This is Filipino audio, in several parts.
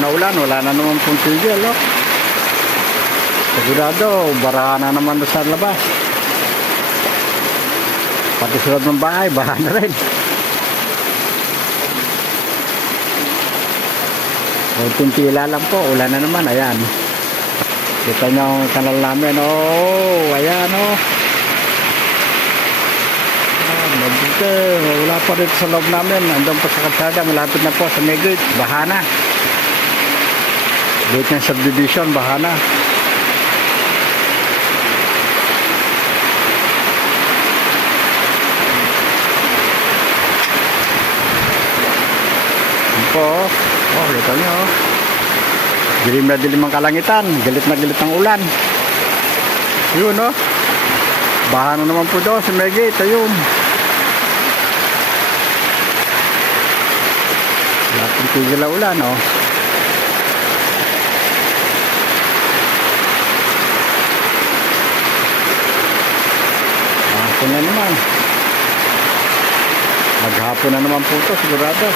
na ulan, wala na naman pong tigil, no? Sigurado, baraha na naman doon sa labas. Pati sa loob ng bahay, baraha na rin. Kunting tila lang po, ulan na naman, ayan. Kita nyo ang kanal namin, oh, ayan, oh. Mabuti, wala pa rin sa loob namin. Andun pa sa kalsada, malapit na po sa may gate, baha na. Gate ng subdivision, baha na. Po, oh, kita nyo, oh. Dilim na dilim ang kalangitan, galit na galit ang ulan. Yun, oh. Baha na naman po doon sa may gate, ayun. Wala pong tigil ang ulan, oh. Hapon na naman. Maghapon na naman po ito, sigurado.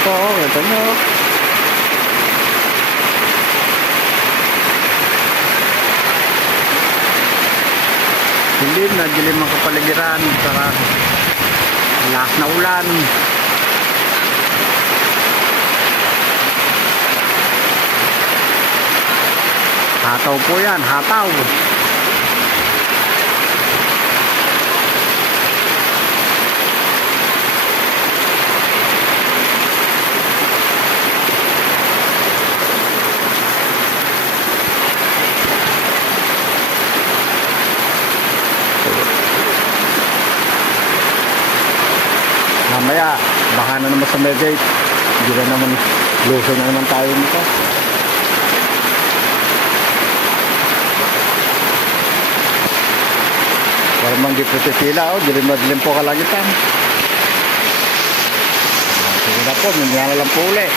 Po, ito nyo. Dilim na dilim ang kapaligiran. Sarap. Lakas na ulan. Hataw po yan, hataw. Mamaya, baka na naman sa may gate. Hindi na naman, luso na naman tayo nito. Para mang di po titila, oh, dilim na dilim po kalangitan. Sige na po, nandiyan na lang po ulit.